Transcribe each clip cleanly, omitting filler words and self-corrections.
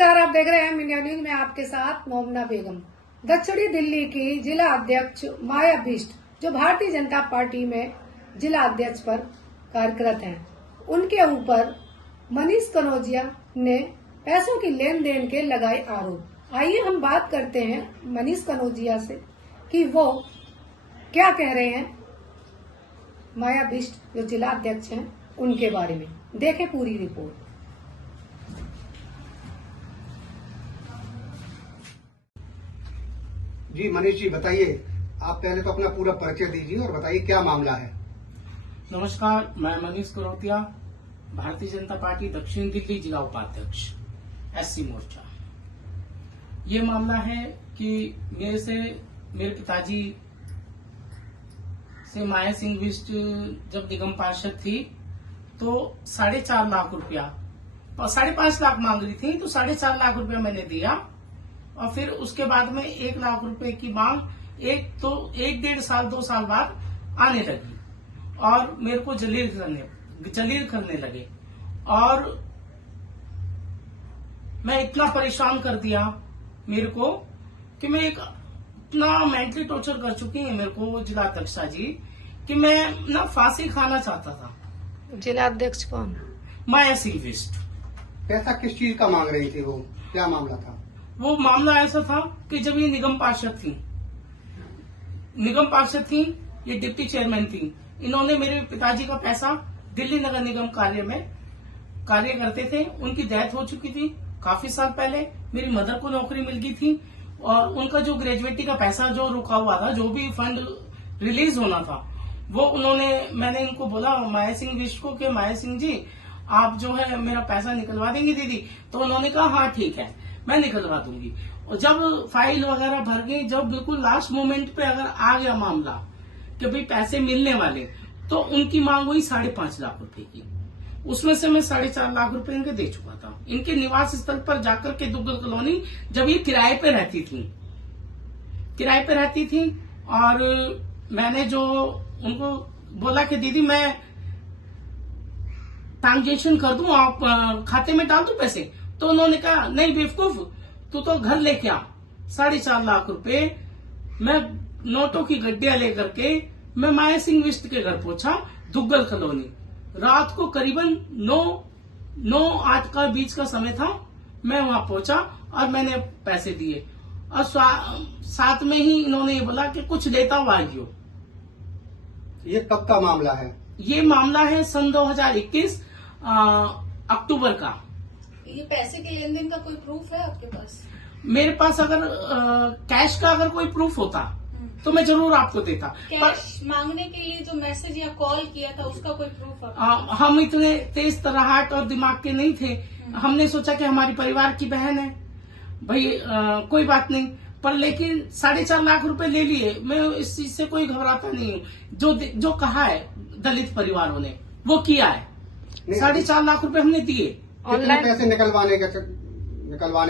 नमस्कार, आप देख रहे हैं इंडिया न्यूज में आपके साथ मोमना बेगम। दक्षिणी दिल्ली की जिला अध्यक्ष माया बिष्ट, जो भारतीय जनता पार्टी में जिला अध्यक्ष पर कार्यरत हैं, उनके ऊपर मनीष कनौजिया ने पैसों की लेन देन के लगाए आरोप। आइए हम बात करते हैं मनीष कनौजिया से कि वो क्या कह रहे हैं माया बिष्ट, जो जिला अध्यक्ष हैं, उनके बारे में। देखें पूरी रिपोर्ट। जी मनीष जी, बताइए। आप पहले तो अपना पूरा परिचय दीजिए और बताइए क्या मामला है। नमस्कार, मैं मनीष कनौजिया, भारतीय जनता पार्टी दक्षिण दिल्ली जिला उपाध्यक्ष एससी मोर्चा। ये मामला है कि मेरे पिताजी से माया सिंह बिष्ट जब निगम पार्षद थी तो 4.5 लाख रुपया, 5.5 लाख मांग रही थी, तो 4.5 लाख रुपया मैंने दिया। और फिर उसके बाद में 1 लाख रुपए की मांग एक 1.5 साल 2 साल बाद आने लगी और मेरे को जलील करने लगे और मैं इतना परेशान कर दिया मेरे को कि मैं इतना मेंटली टॉर्चर कर चुकी है मेरे को जिला अध्यक्षा जी कि मैं ना फांसी खाना चाहता था। जिला अध्यक्ष कौन? माया सिंह बिष्ट। पैसा किस चीज का मांग रही थी वो? क्या मामला था? वो मामला ऐसा था कि जब ये निगम पार्षद थी, ये डिप्टी चेयरमैन थी, इन्होंने मेरे पिताजी का पैसा दिल्ली नगर निगम कार्य में कार्य करते थे। उनकी डेथ हो चुकी थी काफी साल पहले। मेरी मदर को नौकरी मिल गई थी और उनका जो ग्रेजुएटी का पैसा जो रुका हुआ था, जो भी फंड रिलीज होना था, वो मैंने इनको बोला माया सिंह बिष्ट को कि माया सिंह जी, आप जो है मेरा पैसा निकलवा देंगी दीदी? तो उन्होंने कहा हाँ ठीक है, मैं निकलवा दूंगी। और जब फाइल वगैरह भर गई, जब बिल्कुल लास्ट मोमेंट पे अगर आ गया मामला कि भाई पैसे मिलने वाले, तो उनकी मांग हुई 5.5 लाख रुपए की। उसमें से मैं 4.5 लाख रुपए इनके दे चुका था। इनके निवास स्थल पर जाकर के दुग्गल कॉलोनी, जब ये किराए पे रहती थी और मैंने जो उनको बोला कि दीदी मैं ट्रांजेक्शन कर दूं, आप खाते में डाल दूं पैसे, तो उन्होंने कहा नहीं बेवकूफ, तू तो घर लेके आ। 4.5 लाख रुपए मैं नोटों की गड्डियां लेकर के मैं माया सिंह बिष्ट के घर पहुंचा, दुग्गल कॉलोनी। रात को करीबन 9-8 का बीच का समय था। मैं वहां पहुंचा और मैंने पैसे दिए और साथ में ही इन्होंने ये बोला कि कुछ लेता हुआ आइयो। ये कब का मामला है? ये मामला है सन 2021 अक्टूबर का। ये पैसे के लेन देन का कोई प्रूफ है आपके पास? मेरे पास अगर कैश का अगर कोई प्रूफ होता तो मैं जरूर आपको देता। कैश मांगने के लिए जो मैसेज या कॉल किया था उसका कोई प्रूफ? हम इतने तेज तराहट और दिमाग के नहीं थे। हमने सोचा कि हमारी परिवार की बहन है भाई, कोई बात नहीं। पर लेकिन 4.5 लाख रुपए ले लिए। मैं इस चीज से कोई घबराता नहीं हूँ। जो कहा है दलित परिवारों ने वो किया है। 4.5 लाख रुपए हमने दिए। कितने पैसे निकलवाने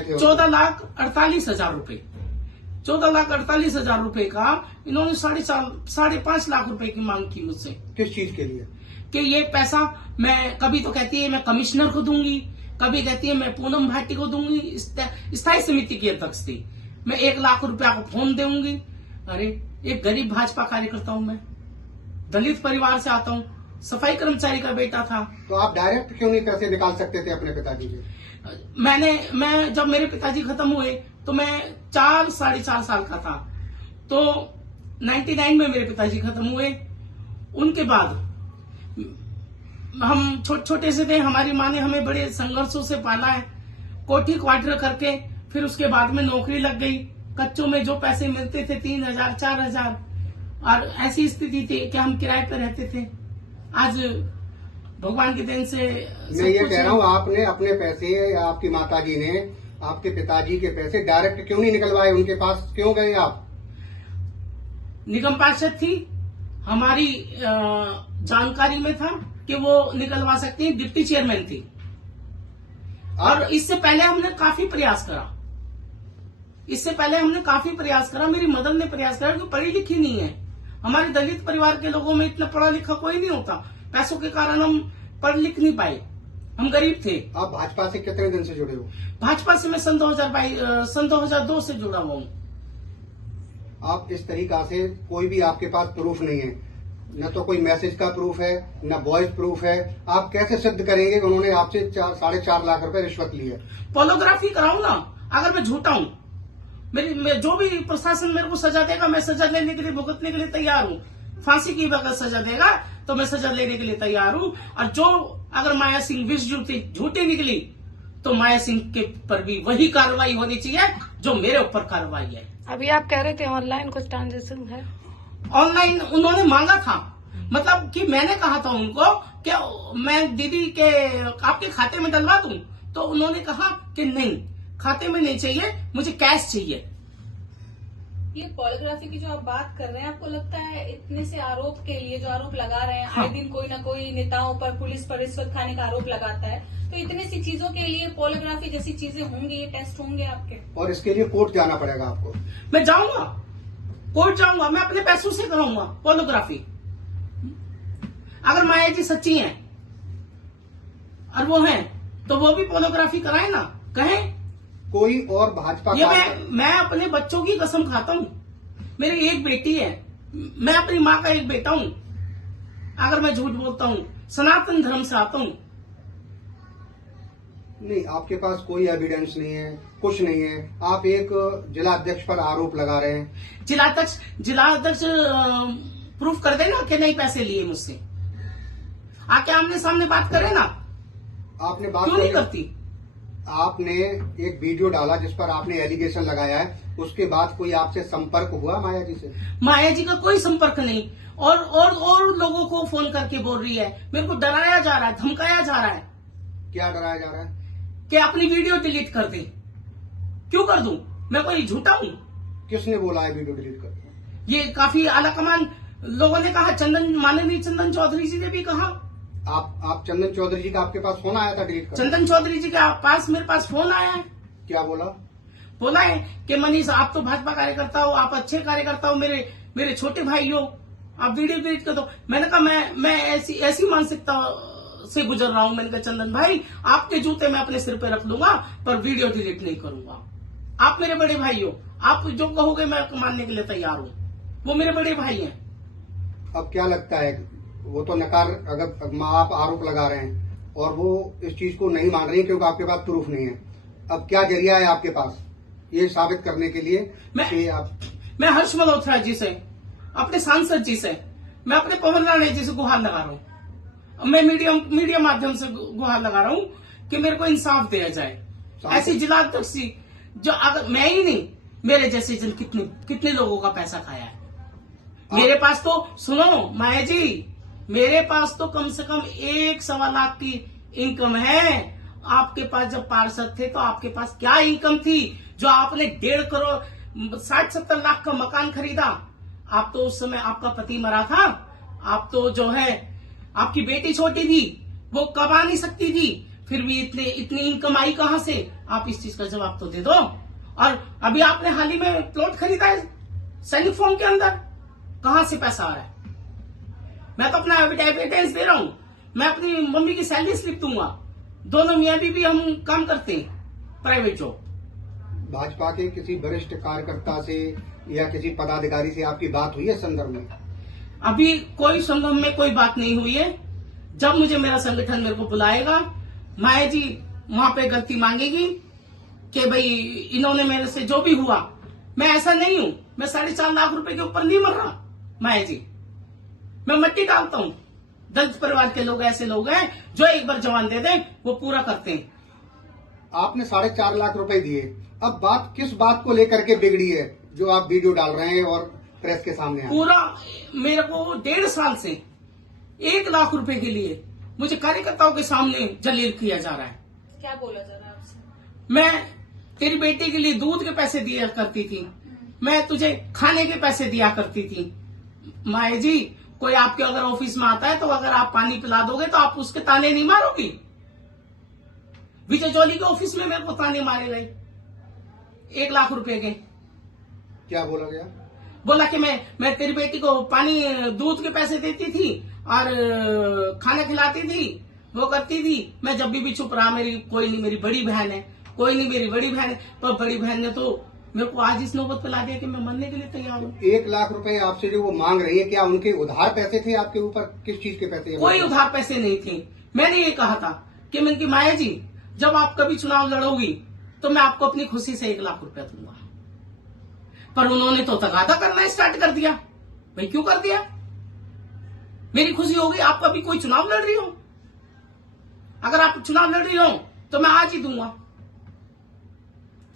थे? 14,48,000 रुपए। 14,48,000 रुपए का इन्होंने 5.5 लाख रुपए की मांग की मुझसे। किस चीज के लिए? कि ये पैसा मैं, कभी तो कहती है मैं कमिश्नर को दूंगी, कभी कहती है मैं पूनम भाटी को दूंगी, स्थायी समिति की अध्यक्ष थी, मैं 1 लाख रुपया को फोन दूंगी। अरे एक गरीब भाजपा कार्यकर्ता हूं मैं, दलित परिवार से आता हूं, सफाई कर्मचारी का बेटा था। तो आप डायरेक्ट क्यों नहीं पैसे निकाल सकते थे अपने पिताजी के? मैं जब मेरे पिताजी खत्म हुए तो मैं 4-4.5 साल का था, तो 99 में मेरे पिताजी खत्म हुए। उनके बाद हम छोटे से थे, हमारी माँ ने हमें बड़े संघर्षों से पाला है, कोठी क्वार्टर करके। फिर उसके बाद में नौकरी लग गई। कच्चों में जो पैसे मिलते थे 3,000 4,000, और ऐसी स्थिति थी कि हम किराए पर रहते थे। आज भगवान की देन से मैं ये कह रहा हूँ, आपने अपने पैसे या आपकी माताजी ने आपके पिताजी के पैसे डायरेक्ट क्यों नहीं निकलवाए? उनके पास क्यों गए आप? निगम पार्षद थी, हमारी जानकारी में था कि वो निकलवा सकती हैं, डिप्टी चेयरमैन थी। और इससे पहले हमने काफी प्रयास करा। मेरी मदर ने प्रयास करा, कि पढ़ी लिखी नहीं है। हमारे दलित परिवार के लोगों में इतना पढ़ा लिखा कोई नहीं होता। पैसों के कारण हम पढ़ लिख नहीं पाए। हम गरीब थे। आप भाजपा से कितने दिन से जुड़े हो? भाजपा से मैं सन 2002 से जुड़ा हुआ हूँ। आप इस तरीका से कोई भी आपके पास प्रूफ नहीं है, न तो कोई मैसेज का प्रूफ है, न वॉइस प्रूफ है। आप कैसे सिद्ध करेंगे कि उन्होंने आपसे 4.5 लाख रुपए रिश्वत ली है? पोलोग्राफी कराऊं ना, अगर मैं झूठा हूं, मैं जो भी प्रशासन मेरे को सजा देगा, मैं सजा लेने के लिए, भुगतने के लिए तैयार हूं। फांसी की अगर सजा देगा तो मैं सजा लेने के लिए तैयार हूं। और जो अगर माया सिंह विष झूठी निकली तो माया सिंह के पर भी वही कार्रवाई होनी चाहिए जो मेरे ऊपर कार्रवाई है। अभी आप कह रहे थे ऑनलाइन कुछ ट्रांजेक्शन है? ऑनलाइन उन्होंने मांगा था, मतलब कि मैंने कहा था उनको कि मैं दीदी के आपके खाते में डलवा दूं, तो उन्होंने कहा कि नहीं, खाते में नहीं चाहिए, मुझे कैश चाहिए। ये पॉलीग्राफी की जो आप बात कर रहे हैं, आपको लगता है इतने से आरोप के लिए जो आरोप लगा रहे हैं, आए दिन कोई ना कोई नेताओं पर, पुलिस पर रिश्वत खाने का आरोप लगाता है, तो इतने सी चीजों के लिए पॉलीग्राफी जैसी चीजें होंगी, ये टेस्ट होंगे आपके? और इसके लिए कोर्ट जाना पड़ेगा आपको? मैं जाऊंगा, कोर्ट जाऊंगा, मैं अपने पैसों से कराऊंगा पॉलीग्राफी। अगर माया जी सच्ची हैं और वो हैं तो वो भी पॉलीग्राफी कराए ना, कहें। कोई और भाजपा ये मैं अपने बच्चों की कसम खाता हूं। मेरी एक बेटी है, मैं अपनी माँ का एक बेटा हूं। अगर मैं झूठ बोलता हूं, सनातन धर्म से आता हूं। नहीं, आपके पास कोई एविडेंस नहीं है, कुछ नहीं है। आप एक जिला अध्यक्ष पर आरोप लगा रहे हैं। जिला अध्यक्ष प्रूफ कर देना कि नहीं पैसे लिए मुझसे, आके आमने सामने बात करे ना। आपने बात क्यों नहीं करती? आपने एक वीडियो डाला जिस पर आपने एलिगेशन लगाया है, उसके बाद कोई आपसे संपर्क हुआ माया जी से? माया जी का कोई संपर्क नहीं। और लोगों को फोन करके बोल रही है, मेरे को डराया जा रहा है, धमकाया जा रहा है। क्या डराया जा रहा है? कि अपनी वीडियो डिलीट कर दे। क्यों कर दूं? मैं कोई झूठा हूं? किसने बोला है वीडियो डिलीट कर? ये काफी आलाकमान लोगों ने कहा, माननीय चंदन चौधरी जी ने भी कहा। आप चंदन चौधरी जी का आपके पास फोन आया था डिलीट कर? चंदन चौधरी जी के पास मेरे पास फोन आया है। क्या बोला है कि मनीष, आप तो भाजपा कार्यकर्ता हो, आप अच्छे कार्यकर्ता हो, मेरे छोटे भाई हो, आप वीडियो डिलीट कर दो। मैंने कहा मैं ऐसी मानसिकता से गुजर रहा हूं। मैंने कहा चंदन भाई, आपके जूते मैं अपने सिर पे रख लूंगा पर वीडियो डिलीट नहीं करूंगा। आप मेरे बड़े भाई हो, आप जो कहोगे मैं मानने के लिए तैयार हूं। वो मेरे बड़े भाई हैं। अब क्या लगता है, वो तो नकार, अगर आप आरोप लगा रहे हैं और वो इस चीज को नहीं मान रही क्योंकि आपके पास प्रूफ नहीं है, अब क्या जरिया है आपके पास ये साबित करने के लिए कि आप? मैं हर्ष मल्होत्रा जी से, अपने सांसद जी से, मैं अपने पवन राणे जी से गुहार लगा रहा हूं। मैं मीडिया माध्यम से गुहार लगा रहा हूं कि मेरे को इंसाफ दिया जाए। ऐसी जिला अध्यक्ष जो, अगर मैं ही नहीं, मेरे जैसे जन कितने लोगों का पैसा खाया है। मेरे पास तो सुनो माया जी, मेरे पास तो कम से कम 1.25 लाख की इनकम है। आपके पास जब पार्षद थे तो आपके पास क्या इनकम थी जो आपने 1.5 करोड़ 60-70 लाख का मकान खरीदा? आप तो उस समय आपका पति मरा था, आप तो जो है आपकी बेटी छोटी थी, वो कमा नहीं सकती थी, फिर भी इतनी इनकम आई कहां से? आप इस चीज का जवाब तो दे दो। और अभी आपने हाल ही में प्लॉट खरीदा है सैनिक फॉर्म के अंदर, कहां से पैसा आ रहा है? मैं तो अपना एविडेंस दे रहा हूं। मैं अपनी मम्मी की सैलरी स्लिप दूंगा। दोनों मियाँ बीवी हम काम करते हैं प्राइवेट जॉब। भाजपा के किसी वरिष्ठ कार्यकर्ता से या किसी पदाधिकारी से आपकी बात हुई है संदर्भ में? अभी कोई संदर्भ में कोई बात नहीं हुई है। जब मुझे मेरा संगठन मेरे को बुलाएगा, माया जी वहां पे गलती मांगेगी कि भाई इन्होंने मेरे से जो भी हुआ, मैं ऐसा नहीं हूं, मैं 4.5 लाख रुपए के ऊपर नहीं मर रहा माया जी। मैं मिट्टी डालता हूं। दलित परिवार के लोग ऐसे लोग हैं जो एक बार जवान दे दें वो पूरा करते हैं। आपने 4.5 लाख रुपए दिए, अब बात किस बात को लेकर के बिगड़ी है जो आप वीडियो डाल रहे हैं और प्रेस के सामने आए? पूरा मेरे को 1.5 साल से 1 लाख रुपए के लिए मुझे कार्यकर्ताओं के सामने जलील किया जा रहा है। क्या बोला जा रहा है आपसे? मैं तेरी बेटी के लिए दूध के पैसे दिया करती थी, मैं तुझे खाने के पैसे दिया करती थी। माया जी, कोई आपके अगर ऑफिस में आता है तो अगर आप पानी पिला दोगे तो आप उसके ताने नहीं मारोगी? विजय जौली के ऑफिस में मेरे को ताने मारे गए 1 लाख रुपए के। क्या बोला गया? बोला कि मैं तेरी बेटी को पानी दूध के पैसे देती थी और खाना खिलाती थी, वो करती थी। मैं जब भी चुप रहा, मेरी कोई नहीं, मेरी बड़ी बहन है, कोई नहीं, मेरी बड़ी बहन है। पर बड़ी बहन ने तो मेरे को आज इस नौबत पे ला दिया कि मैं मरने के लिए तैयार हूँ। 1 लाख रुपए आपसे जो वो मांग रही है, क्या उनके उधार पैसे थे आपके ऊपर? किस चीज के पैसे? कोई उधार पैसे नहीं थे। मैंने ये कहा था कि मैं कि माया जी, जब आप कभी चुनाव लड़ोगी तो मैं आपको अपनी खुशी से 1 लाख रुपया दूंगा। पर उन्होंने तो तगादा करना स्टार्ट कर दिया। भाई क्यों कर दिया? मेरी खुशी होगी आप कभी कोई चुनाव लड़ रही हो, अगर आप चुनाव लड़ रही हो तो मैं आज ही दूंगा।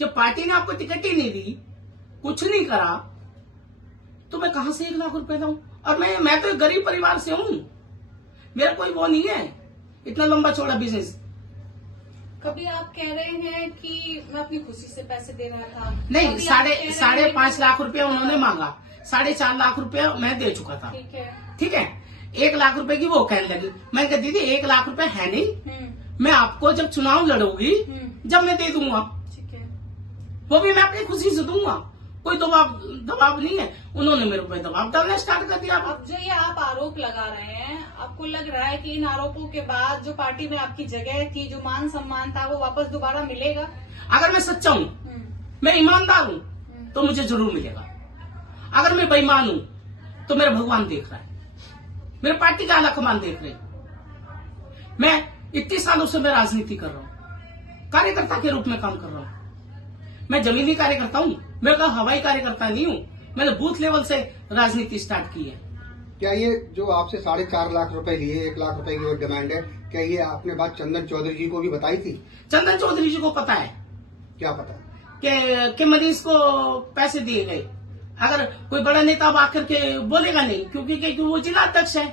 जब पार्टी ने आपको टिकट ही नहीं दी, कुछ नहीं करा, तो मैं कहां से 1 लाख रुपए दूं? और मैं तो एक गरीब परिवार से हूं, मेरा कोई वो नहीं है इतना लंबा चौड़ा बिजनेस। कभी आप कह रहे हैं कि मैं अपनी खुशी से पैसे दे रहा था, नहीं, कभी आप कह रहे हैं 5.5 लाख रुपया उन्होंने मांगा, 4.5 लाख रुपया मैं दे चुका था। ठीक है। ठीक है, 1 लाख रुपए की वो कहने लगी। मैंने कहा दीदी 1 लाख रुपए है नहीं, मैं आपको जब चुनाव लड़ोगी जब मैं दे दूंगा, ठीक है। वो भी मैं अपनी खुशी से दूंगा, कोई दबाव नहीं है। उन्होंने मेरे ऊपर दबाव डालना स्टार्ट कर दिया। अब जो ये आप आरोप लगा रहे हैं, आपको लग रहा है कि इन आरोपों के बाद जो पार्टी में आपकी जगह थी, जो मान सम्मान था, वो वापस दोबारा मिलेगा? अगर मैं सच्चा हूँ, मैं ईमानदार हूँ, तो मुझे जरूर मिलेगा। अगर मैं बेईमान हूँ तो मेरा भगवान देख रहा है, मेरे पार्टी का आला कमान देख रहे। मैं इतने सालों से मैं राजनीति कर रहा हूँ, कार्यकर्ता के रूप में काम कर रहा हूँ। मैं जमीनी कार्यकर्ता हूँ, मैं कोई हवाई कार्यकर्ता नहीं हूँ। मैंने बूथ लेवल से राजनीति स्टार्ट की है। क्या ये जो आपसे 4.5 लाख रुपए लिए, 1 लाख रुपए की वो डिमांड है, क्या ये आपने बात चंदन चौधरी जी को भी बताई थी? चंदन चौधरी जी को पता है क्या पता? कि मरीज को पैसे दिए गए। अगर कोई बड़ा नेता अब आकर के बोलेगा नहीं, क्योंकि वो जिला अध्यक्ष है।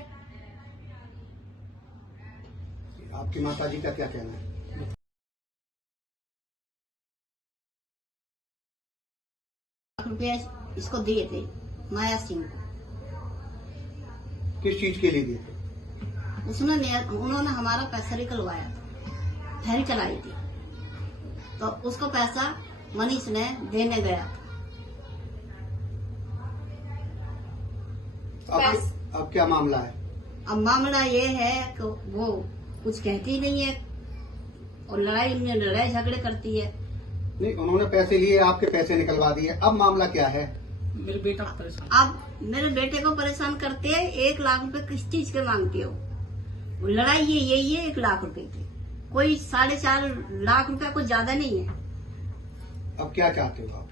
आपकी माता जी का क्या कहना है? रुपया इसको दिए थे माया सिंह को। किस चीज के लिए दिए थे? उन्होंने हमारा पैसा निकलवाया था, फैल चलाई थी, तो उसको पैसा मनीष ने देने गया था। अब क्या मामला है? अब मामला ये है कि वो कुछ कहती नहीं है और लड़ाई झगड़े करती है। नहीं, उन्होंने पैसे लिए, आपके पैसे निकलवा दिए, अब मामला क्या है? मेरे बेटा परेशान। अब मेरे बेटे को परेशान करते हैं। 1 लाख रुपए किस चीज के मांगते हो? लड़ाई यही है 1 लाख रुपए की, कोई 4.5 लाख रुपया कुछ ज्यादा नहीं है। अब क्या चाहते हो आप?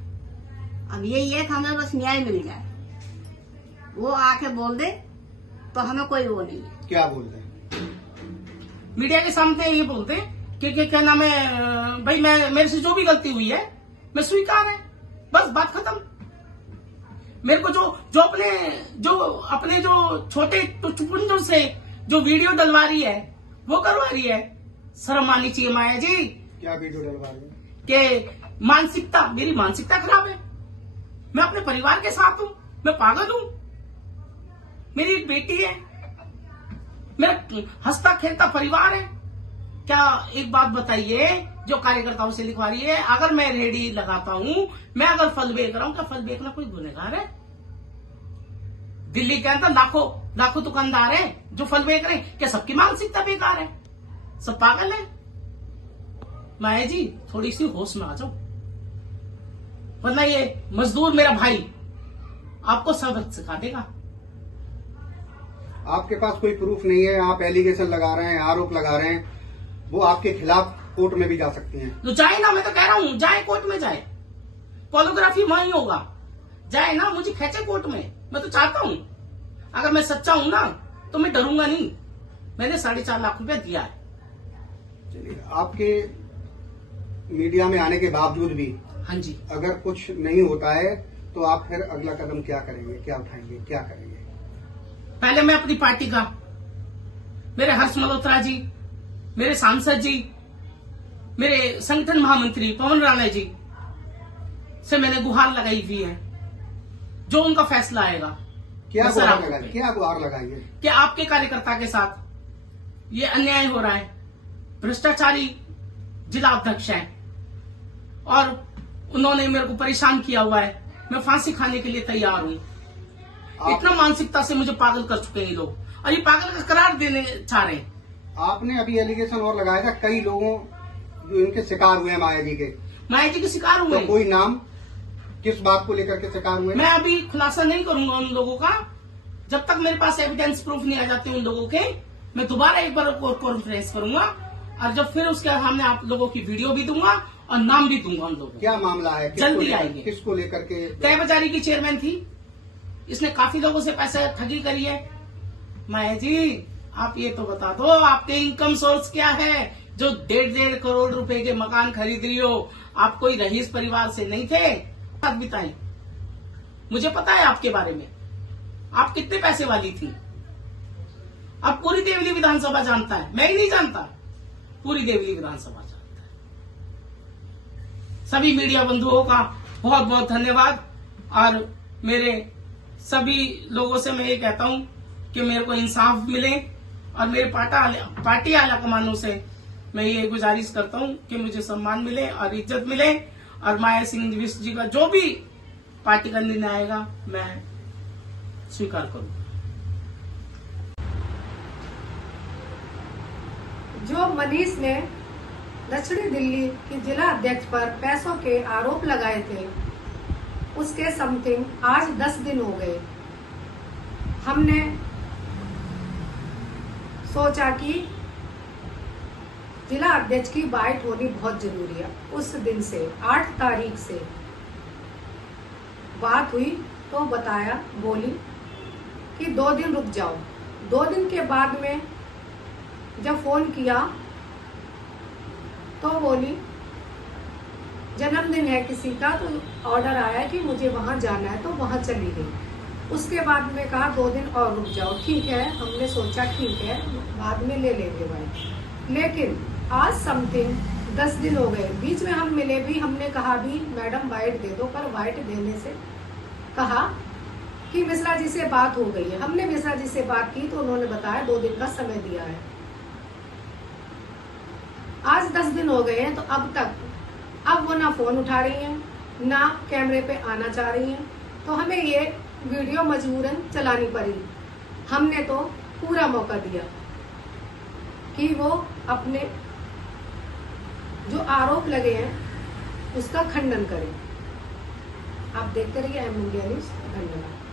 अब यही है कि हमें बस न्याय मिल जाए, वो आके बोल दे तो हमें कोई वो नहीं है। क्या बोल रहे हैं? मीडिया के सामने ये बोलते कि क्या नाम है, भाई मैं मेरे से जो भी गलती हुई है मैं स्वीकार है, बस बात खत्म। मेरे को जो अपने जो छोटे टुचपुंजों से जो वीडियो डलवा रही है वो करवा रही है। शर्म आनी चाहिए माया जी। क्या वीडियो डलवा रहे हैं? कि मानसिकता, मेरी मानसिकता खराब है, मैं अपने परिवार के साथ हूं, मैं पागल हूं, मेरी एक बेटी है, मेरा हंसता खेलता परिवार है। क्या एक बात बताइए, जो कार्यकर्ताओं से लिखवा रही है, अगर मैं रेडी लगाता हूं, मैं अगर फल बेच रहा हूं, क्या फल बेचना कोई गुनहगार है? दिल्ली के अंदर लाखों दुकानदार हैं जो फल बेच रहे हैं, क्या सबकी मानसिकता बेकार है? सब पागल है? माया जी थोड़ी सी होश में आ जाओ, वरना ये मजदूर मेरा भाई आपको सबक सिखा देगा। आपके पास कोई प्रूफ नहीं है, आप एलिगेशन लगा रहे हैं, आरोप लगा रहे हैं, वो आपके खिलाफ कोर्ट में भी जा सकती हैं। तो जाए ना, मैं तो कह रहा हूं जाए, कोर्ट में जाए, पॉलिग्राफी वहीं होगा, जाए ना, मुझे खेचे कोर्ट में। मैं तो चाहता हूं, अगर मैं सच्चा हूं ना तो मैं डरूंगा नहीं। मैंने 4.5 लाख रुपया दिया है। चलिए, आपके मीडिया में आने के बावजूद भी हाँ जी, अगर कुछ नहीं होता है तो आप फिर अगला कदम क्या करेंगे, क्या उठाएंगे, क्या करेंगे? पहले मैं अपनी पार्टी का, मेरे हर्ष मल्होत्रा जी, मेरे सांसद जी, मेरे संगठन महामंत्री पवन राणा जी से मैंने गुहार लगाई हुई है। जो उनका फैसला आएगा, क्या मैं गुहार सराहना लगाइए? क्या गुहार लगाइए? कि आपके कार्यकर्ता के साथ ये अन्याय हो रहा है, भ्रष्टाचारी जिला अध्यक्ष है और उन्होंने मेरे को परेशान किया हुआ है, मैं फांसी खाने के लिए तैयार हूं। इतना मानसिकता से मुझे पागल कर चुके हैं ये लोग, और ये पागल का करार देने चाह रहे हैं। आपने अभी एलिगेशन और लगाया था कई लोगों जो इनके शिकार हुए हैं माया जी के, माया जी के शिकार हुए तो कोई नाम किस बात को लेकर के शिकार हुए? मैं अभी खुलासा नहीं करूंगा उन लोगों का, जब तक मेरे पास एविडेंस प्रूफ नहीं आ जाते उन लोगों के। मैं दोबारा एक बार कॉन्फ्रेंस करूंगा और जब फिर उसके सामने आप लोगों की वीडियो भी दूंगा और नाम भी दूंगा उन लोगों को। क्या मामला है? जल्दी आएंगे। किसको लेकर के? तय बाजारी की चेयरमैन थी, इसने काफी लोगों से पैसे ठगी करी है। माया जी आप ये तो बता दो आपके इनकम सोर्स क्या है जो 1.5 करोड़ रुपए के मकान खरीद रही हो? आप कोई रईस परिवार से नहीं थे? बात बताएं, मुझे पता है आपके बारे में, आप कितने पैसे वाली थी। अब पूरी देवली विधानसभा जानता है, मैं ही नहीं जानता, पूरी देवली विधानसभा जानता है। सभी मीडिया बंधुओं का बहुत बहुत धन्यवाद और मेरे सभी लोगों से मैं ये कहता हूं कि मेरे को इंसाफ मिले और मेरे पार्टी आला कमानों से मैं ये गुजारिश करता हूं कि मुझे सम्मान मिले और इज्जत मिले और माया सिंह जी का जो भी पार्टी का निर्णय आएगा मैं स्वीकार करूंगा। जो मनीष ने दक्षिणी दिल्ली की जिला अध्यक्ष पर पैसों के आरोप लगाए थे, उसके समथिंग आज 10 दिन हो गए। हमने सोचा कि जिला अध्यक्ष की बाइट होनी बहुत जरूरी है। उस दिन से 8 तारीख से बात हुई तो बताया, बोली कि 2 दिन रुक जाओ। 2 दिन के बाद में जब फोन किया तो बोली जन्मदिन है किसी का तो ऑर्डर आया कि मुझे वहां जाना है, तो वहां चली गई। उसके बाद में कहा 2 दिन और रुक जाओ। ठीक है, हमने सोचा ठीक है बाद में ले लेंगे भाई। लेकिन आज समथिंग 10 दिन हो गए, बीच में हम मिले भी, हमने कहा भी मैडम वाइट दे दो, पर वाइट देने से कहा कि मिश्रा जी से बात हो गई है। हमने मिश्रा जी से बात की तो उन्होंने बताया 2 दिन का समय दिया है। आज 10 दिन हो गए हैं तो अब वो ना फोन उठा रही हैं ना कैमरे पे आना चाह रही हैं, तो हमें ये वीडियो मजबूरन चलानी पड़ी। हमने तो पूरा मौका दिया कि वो अपने जो आरोप लगे हैं उसका खंडन करें। आप देखते रहिए एम इंडिया न्यूज। धन्यवाद।